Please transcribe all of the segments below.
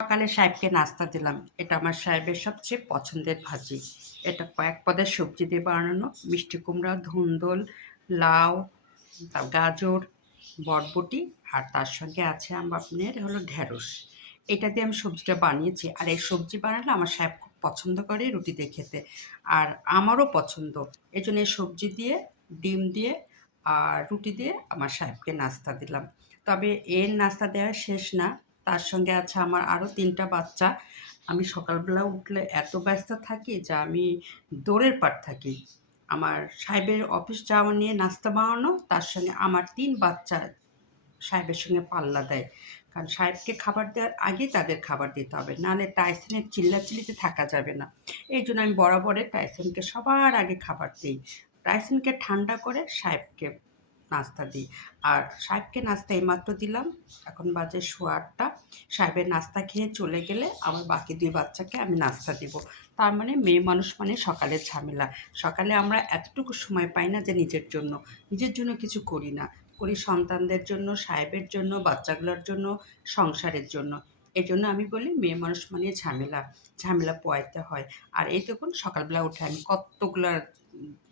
সকালে সাহেবকে নাস্তা দিলাম। এটা আমার সাহেবের সবচেয়ে পছন্দের ভাজি। এটা কয়েক পদের সবজি দিয়ে বানানো। মিষ্টি কুমড়া, ধুন্দুল, লাউ, গাজর, বরবটি আর তার সঙ্গে আছে আপনার হলো ঢেঁড়স। এটা দিয়ে আমি সবজিটা বানিয়েছি। আর এই সবজি বানালে আমার সাহেব খুব পছন্দ করে রুটি দিয়ে খেতে। আর আমারও পছন্দ। এজন্য এই সবজি দিয়ে, ডিম দিয়ে আর রুটি দিয়ে আমার সাহেবকে নাস্তা দিলাম। তবে এর নাস্তা দেওয়া শেষ না। তার সঙ্গে আছে আমার আরও ৩ টা বাচ্চা। আমি সকালবেলা উঠলে এত ব্যস্ত থাকি যে আমি দৌড়ের পাট থাকি। আমার সাহেবের অফিস যাওয়া নিয়ে নাস্তা বানানো, তার সঙ্গে আমার ৩ বাচ্চা সাহেবের সঙ্গে পাল্লা দেয়। কারণ সাহেবকে খাবার দেওয়ার আগেই তাদের খাবার দিতে হবে। নাহলে টাইসনের চিল্লাচিল্লিতে থাকা যাবে না। এইজন্য আমি বরাবরে টাইসনকে সবার আগে খাবার দেই। টাইসনকে ঠান্ডা করে সাহেবকে নাস্তা দিই। আর সাহেবকে নাস্তা এইমাত্র দিলাম। এখন বাজে ৮:১০। সাহেবের নাস্তা খেয়ে চলে গেলে আমার বাকি ২ বাচ্চাকে আমি নাস্তা দিব। তার মানে মেয়ে মানুষ মানে সকালের ঝামেলা। সকালে আমরা এতটুকু সময় পাই না যে নিজের জন্য। নিজের জন্য কিছু করি না। করি সন্তানদের জন্য, সাহেবের জন্য, বাচ্চাগুলোর জন্য, সংসারের জন্য। এজন্য আমি বলি মেয়ে মানুষ মানে ঝামেলা। ঝামেলা পোহাইতে হয়। আর এই দেখুন সকালবেলা উঠে আমি কতগুলা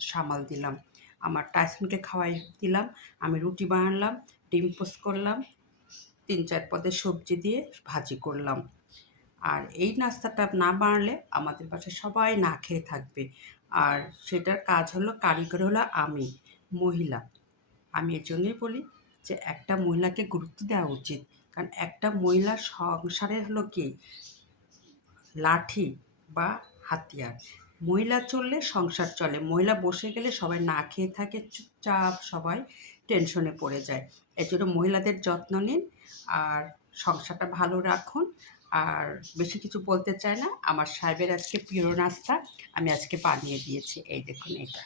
সামাল দিলাম। আমার টাইসনকে খাওয়াই দিলাম। আমি রুটি বানালাম, ডিম পোস্ট করলাম, ৩-৪ পদের সবজি দিয়ে ভাজি করলাম। আর এই নাস্তাটা না বানালে আমাদের বাসায় সবাই না খেয়ে থাকবে। আর সেটার কাজ হলো কারিগর হলো আমি, মহিলা। আমি এজন্যই বলি যে একটা মহিলাকে গুরুত্ব দেওয়া উচিত। কারণ একটা মহিলা সংসারের হলো কি লাঠি বা হাতিয়ার। মহিলা চললে সংসার চলে। মহিলা বসে গেলে সবাই না খেয়ে থাকে, চুপচাপ সবাই টেনশনে পড়ে যায়। এজন্য মহিলাদের যত্ন নিন আর সংসারটা ভালো রাখুন। আর বেশি কিছু বলতে চাই না। আমার সাহেবের আজকে প্রিয় নাস্তা আমি আজকে বানিয়ে দিয়েছি। এই দেখুন এটা।